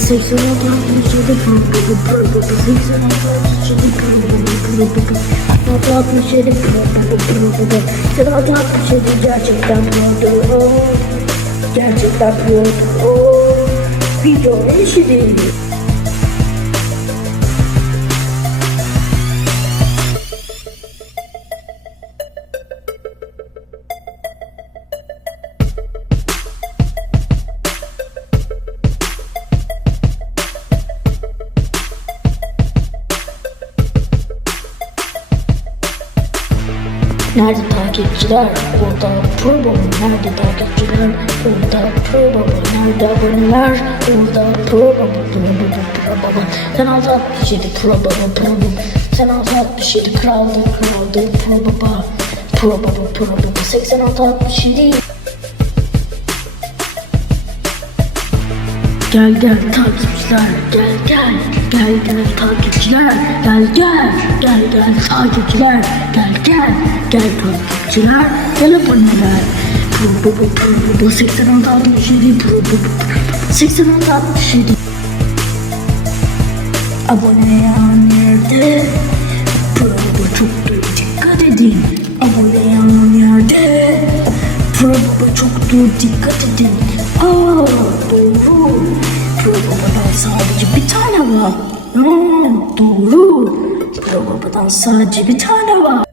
olmayı unutmayın. Pırpıpı pırpıpı 86 67 pırpıpı pırpıpı 86 67 pırpıpı pırpıpı 67 pırpıpı pırpıpı 86 67 gerçekten pro'dur o Gerçekten pro'dur o Video eşidi Nerede takipçiler? Orada pro baba. Nerede takipçiler? Orada pro baba. Nerede aboneler? Orada pro baba. Pro baba, pro baba. Sen 67 pro baba, pro baba. Sen 67 kraldı, kraldı, pro baba. Pro baba, pro baba. 86 67. Gel gel takipçiler gel gel gel gel takipçiler. Gel gel. Gel gel takipçiler. Gel gel. Gel takipçiler. Gel. Aboneler Pro baba pro baba 86 67 pro baba 86 67 Abone nerede? Pro baba çok da dikkat edin. Abone yerde. Pro baba çok da dikkat edin. Aa doğru. Pro babadan sadece bir tane var Aa, doğru Pro babadan sadece bir tane var